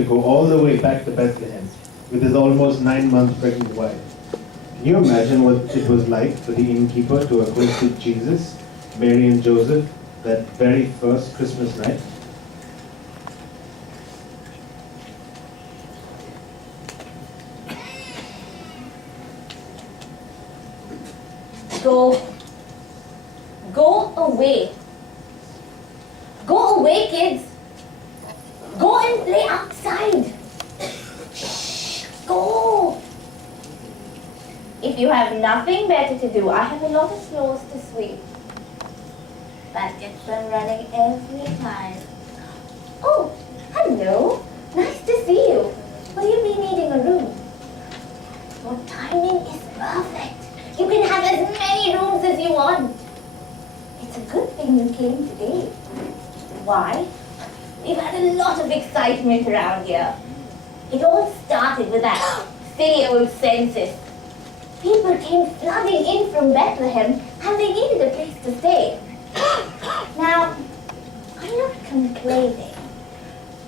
to go all the way back to Bethlehem with his almost 9-month pregnant wife. Can you imagine what it was like for the innkeeper to acquaint with Jesus, Mary and Joseph that very first Christmas night? Go away. Go away, kids. Go and play outside. Shh, go. If you have nothing better to do, I have a lot of floors to sweep. That gets them running every time. Oh, hello. Nice to see you. Will you be needing a room? Your timing is perfect. You can have as many rooms as you want. It's a good thing you came today. Why? We've had a lot of excitement around here. It all started with that silly old census. People came flooding in from Bethlehem and they needed a place to stay. Now, I'm not complaining,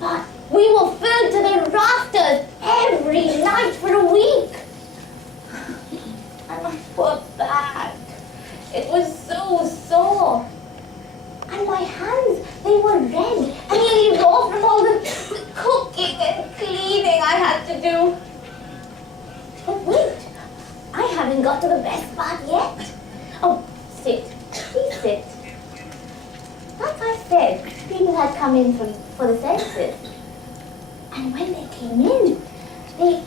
but we were filled to the rafters every night for a week. And my poor back, it was so sore. And my hands, they were red and nearly raw from all the cooking and cleaning I had to do. But wait, I haven't got to the best part yet. Oh, sit. Please sit. Like I said, people had come in for the census. And when they came in, the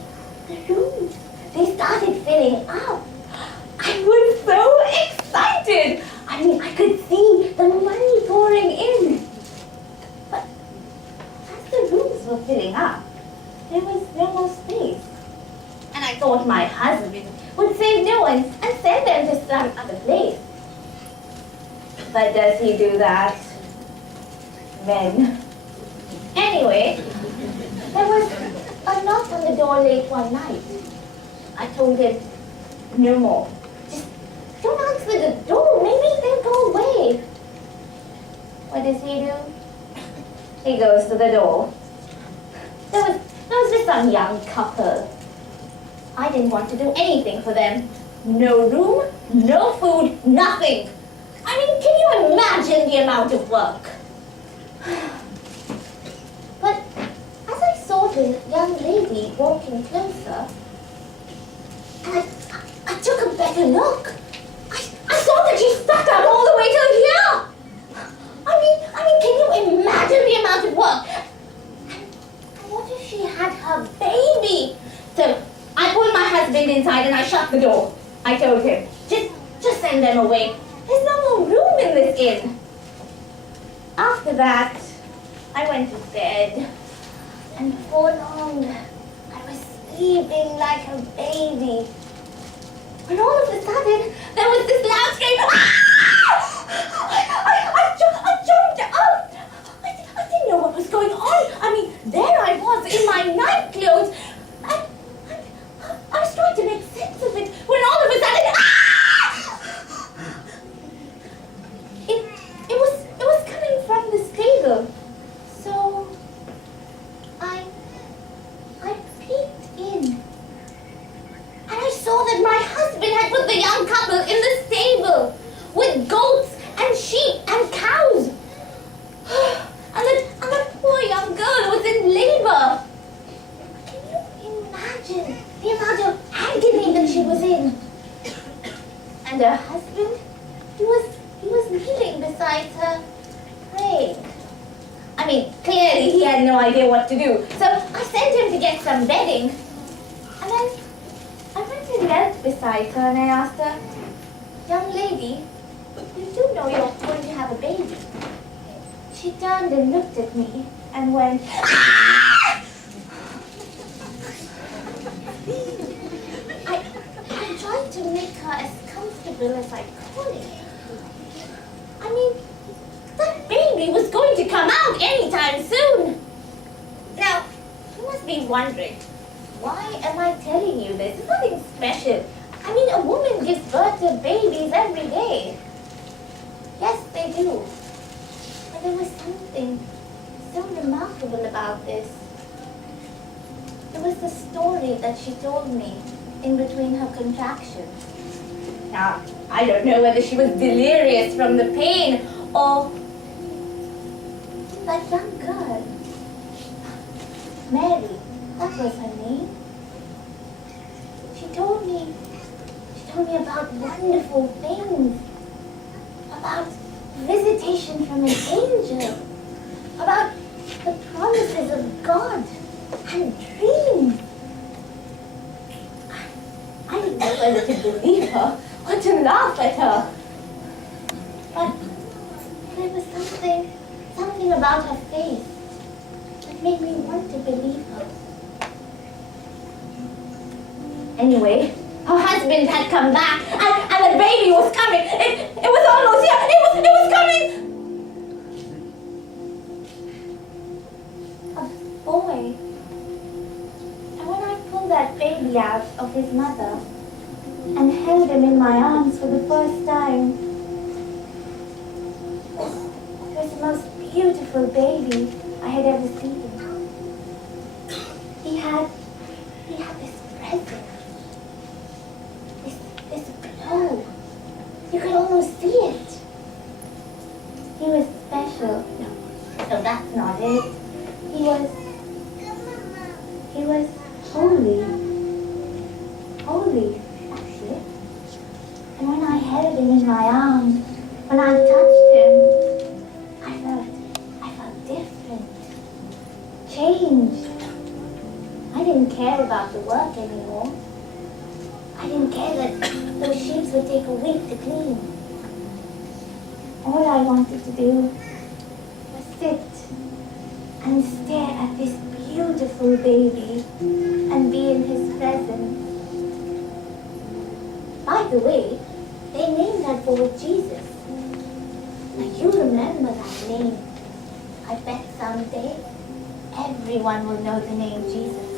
rooms, they started filling up. I was so excited. I mean, I could see the money pouring in. But as the rooms were filling up, there was no more space. And I thought my husband would save new ones and send them to some other place. But does he do that? Men. Anyway, there was a knock on the door late one night. I told him, no more. Just don't answer the door. Maybe they'll go away. What does he do? He goes to the door. There was just some young couple. I didn't want to do anything for them. No room, no food, nothing. I mean, can you imagine the amount of work? But as I saw the young lady walking closer, and I took a better look. I saw that she stuck out all the way till here. I mean, can you imagine the amount of work? And what if she had her baby? So I pulled my husband inside and I shut the door. I told him, just send them away. There's no more room in this inn. After that, I went to bed. And for long, I was sleeping like a baby. When all of a sudden, there was this loud scream. Ah! I jumped up. I didn't know what was going on. I mean, there I was in my night clothes. And I was trying to make sense of it when all of a sudden, it was coming from the stable. So I peeked in. And I saw that my husband had put the young couple in the stable with goats and sheep and cows. And the poor young girl was in labor. Can you imagine the amount of agony that she was in? And her husband, he was kneeling beside her, praying. I mean, clearly he had no idea what to do. So I sent him to get some bedding. And then I went and knelt beside her and I asked her, young lady, you do know you're going to have a baby. She turned and looked at me and went, ah! I tried to make her as comfortable as I could. I mean, that baby was going to come out anytime soon. Now, you must be wondering, why am I telling you this? It's nothing special. I mean, a woman gives birth to babies every day. Yes, they do. But there was something so remarkable about this. was the story that she told me in between her contractions. Now, I don't know whether she was delirious from the pain or that young girl, Mary, that was her name. She told me about wonderful things, about visitation from an angel, about the promises of God and dreams. I didn't know whether to believe her or to laugh at her. But there was something about her face that made me want to believe her. Anyway, her husband had come back and the baby was coming. It was almost here. It was coming. A boy. And when I pulled that baby out of his mother and held him in my arms for the first time, it was the most beautiful baby I had ever seen. He had this presence. This glow. You could almost see it. He was special. No, that's not it. He was holy. Holy, that's it. And when I held him in my arms, when I touched him, I felt different. Changed. I didn't care about the work anymore. I didn't care that those sheets would take a week to clean. All I wanted to do was sit and stare at this beautiful baby and be in his presence. By the way, they named that boy Jesus. Now you remember that name. I bet someday everyone will know the name Jesus.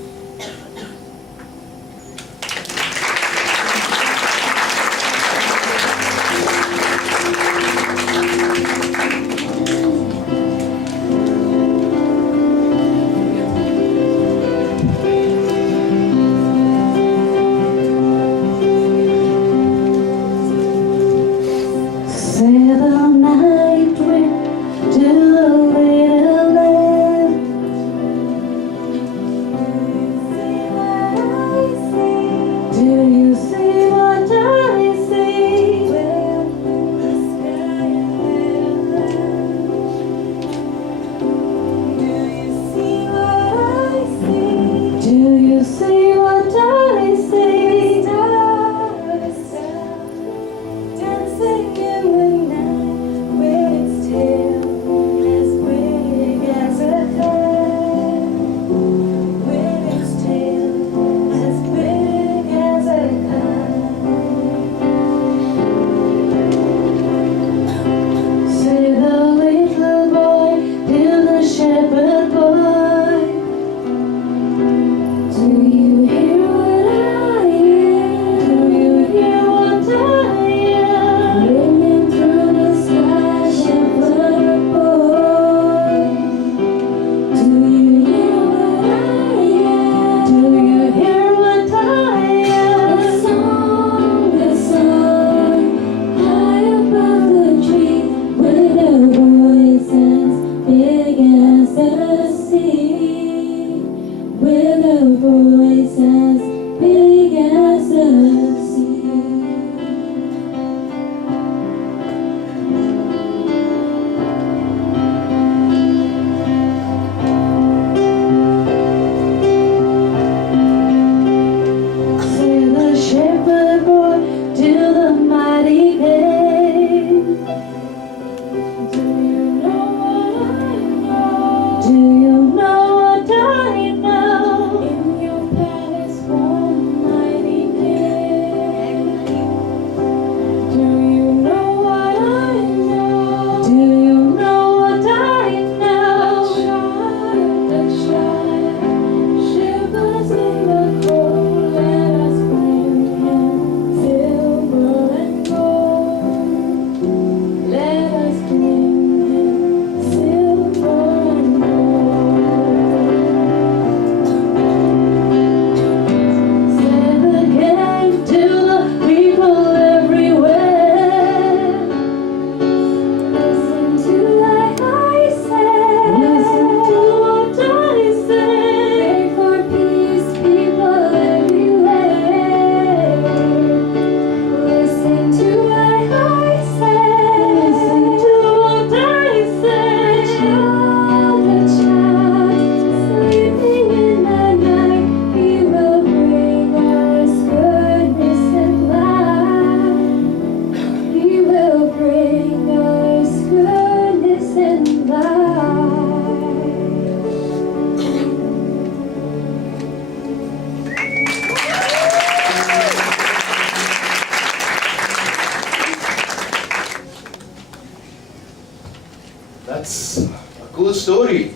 story.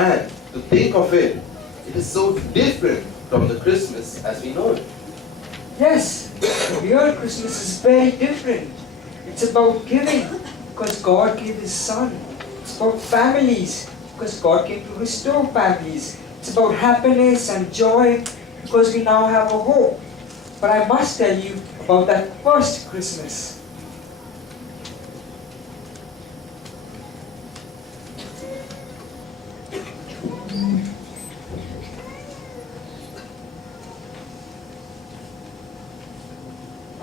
And to think of it, it is so different from the Christmas as we know it. Yes, real Christmas is very different. It's about giving, because God gave His Son. It's about families, because God came to restore families. It's about happiness and joy, because we now have a hope. But I must tell you about that first Christmas.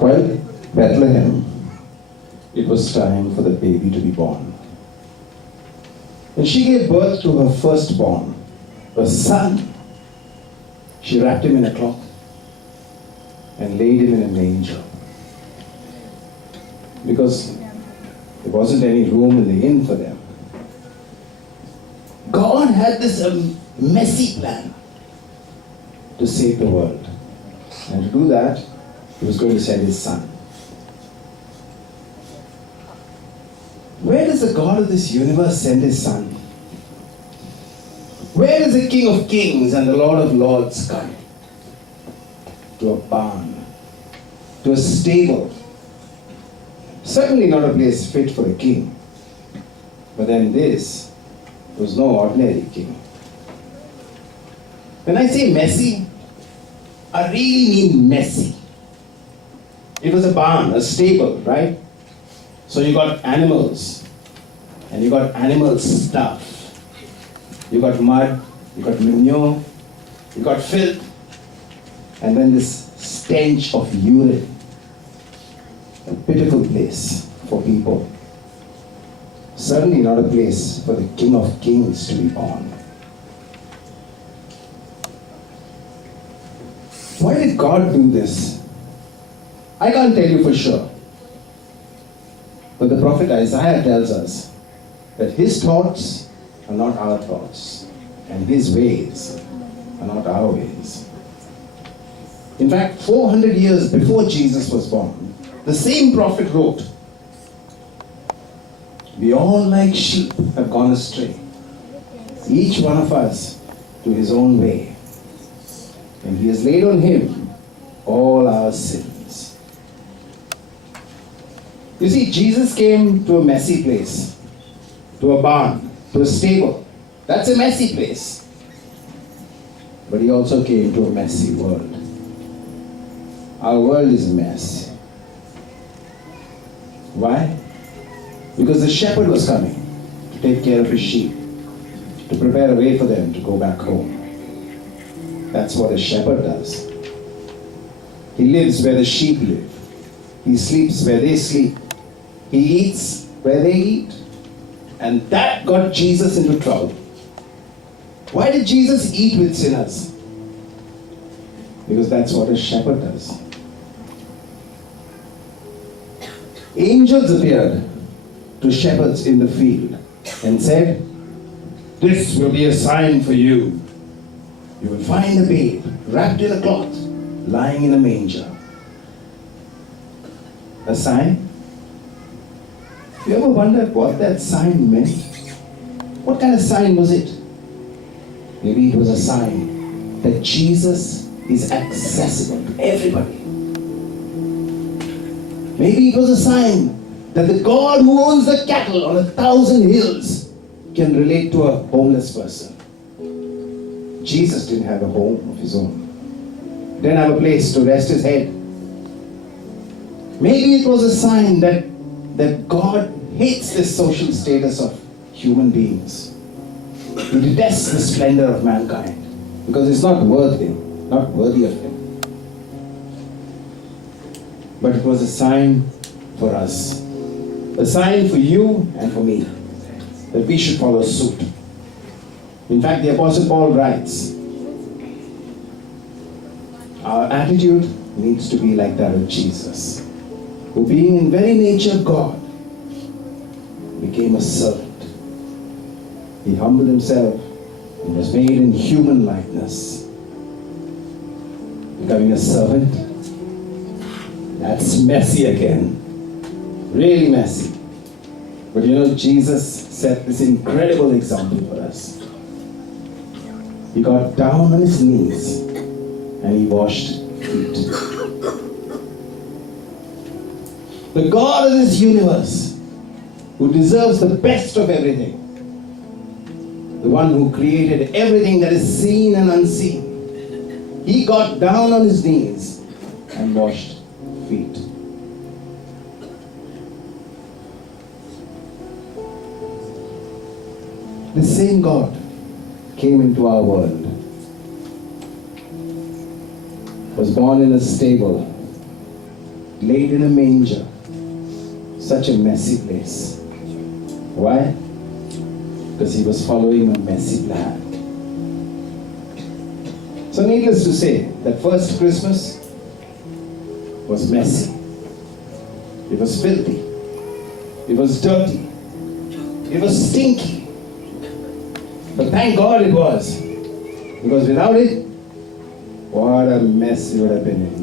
Well, Bethlehem, it was time for the baby to be born. When she gave birth to her firstborn, a son, she wrapped him in a cloth and laid him in a manger. Because there wasn't any room in the inn for them. God had this messy plan to save the world. And to do that, He was going to send His Son. Where does the God of this universe send His Son? Where does the King of Kings and the Lord of Lords come? To a barn, to a stable. Certainly not a place fit for a king. But then this was no ordinary king. When I say messy, I really mean messy. It was a barn, a stable, right? So you got animals, and you got animal stuff. You got mud, you got manure, you got filth, and then this stench of urine. A pitiful place for people. Certainly not a place for the King of Kings to be born. Why did God do this? I can't tell you for sure. But the prophet Isaiah tells us that His thoughts are not our thoughts, and His ways are not our ways. In fact, 400 years before Jesus was born, the same prophet wrote, "We all like sheep have gone astray, each one of us to his own way, and He has laid on Him all our sins." You see, Jesus came to a messy place, to a barn, to a stable. That's a messy place. But He also came to a messy world. Our world is a mess. Why? Because the shepherd was coming to take care of his sheep, to prepare a way for them to go back home. That's what a shepherd does. He lives where the sheep live. He sleeps where they sleep. He eats where they eat. And that got Jesus into trouble. Why did Jesus eat with sinners? Because that's what a shepherd does. Angels appeared to shepherds in the field and said, "This will be a sign for you. You will find a babe wrapped in a cloth, lying in a manger." A sign? You ever wondered what that sign meant? What kind of sign was it? Maybe it was a sign that Jesus is accessible to everybody. Maybe it was a sign that the God who owns the cattle on 1,000 hills can relate to a homeless person. Jesus didn't have a home of His own. Didn't have a place to rest His head. Maybe it was a sign that God hates this social status of human beings. He detests the splendor of mankind because it's not worthy of Him. But it was a sign for us, a sign for you and for me, that we should follow suit. In fact, the Apostle Paul writes, our attitude needs to be like that of Jesus, who being in very nature God, became a servant. He humbled Himself and was made in human likeness. Becoming a servant, that's messy again. Really messy. But you know, Jesus set this incredible example for us. He got down on his knees and he washed feet. The God of this universe, who deserves the best of everything, the one who created everything that is seen and unseen, he got down on his knees and washed feet. The same God came into our world, was born in a stable, laid in a manger, such a messy place. Why? Because he was following a messy plan. So needless to say, that first Christmas was messy. It was filthy. It was dirty. It was stinky. But thank God it was. Because without it, what a mess you would have been in.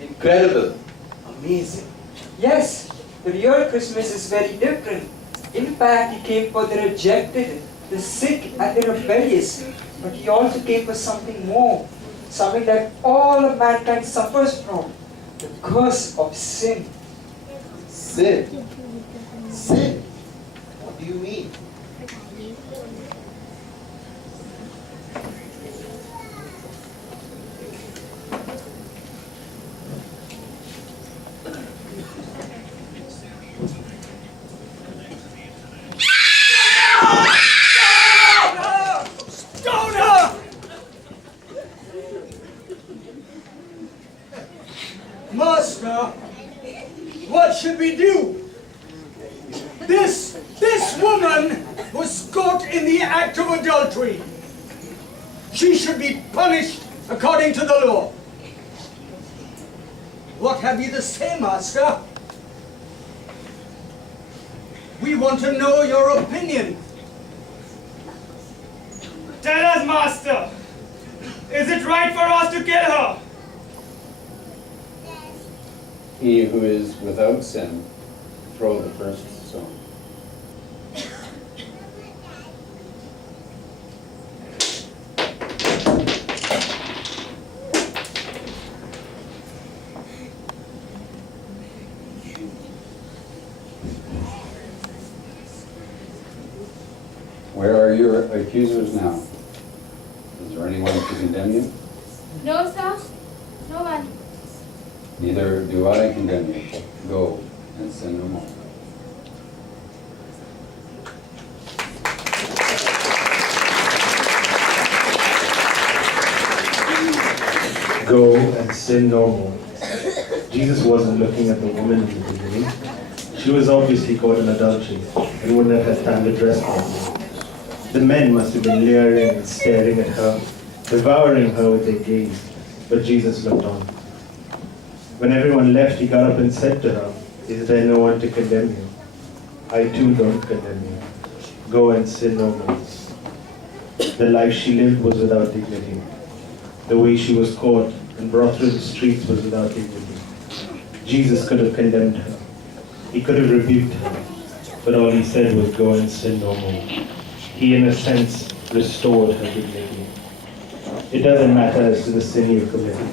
Incredible. Amazing. Yes, the real Christmas is very different. In fact, He came for the rejected, the sick, and the rebellious. But He also came for something more, something that all of mankind suffers from, the curse of sin. Sin. Sin? What do you mean? Master, what should we do? This woman was caught in the act of adultery. She should be punished according to the law. What have you to say, Master? We want to know your opinion. Tell us, Master. Is it right for us to kill her? He who is without sin, throw the first stone. Where are your accusers now? Is there anyone to condemn you? No, sir. No one. Neither do I condemn you. Go and sin no more. Go and sin no more. Jesus wasn't looking at the woman in the beginning. She was obviously caught in adultery and wouldn't have had time to dress properly. The men must have been leering and staring at her, devouring her with their gaze, but Jesus looked on. When everyone left, he got up and said to her, "Is there no one to condemn you? I too don't condemn you. Go and sin no more." The life she lived was without dignity. The way she was caught and brought through the streets was without dignity. Jesus could have condemned her. He could have rebuked her, but all he said was, "Go and sin no more." He, in a sense, restored her dignity. It doesn't matter as to the sin you committed,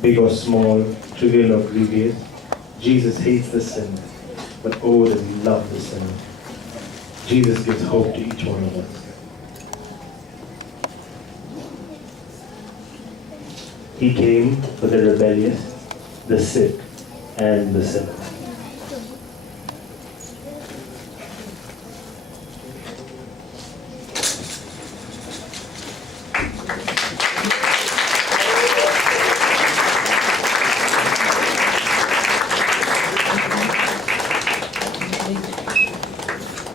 big or small, trivial or grievous. Jesus hates the sin, but oh, does he love the sinner. Jesus gives hope to each one of us. He came for the rebellious, the sick, and the sinner.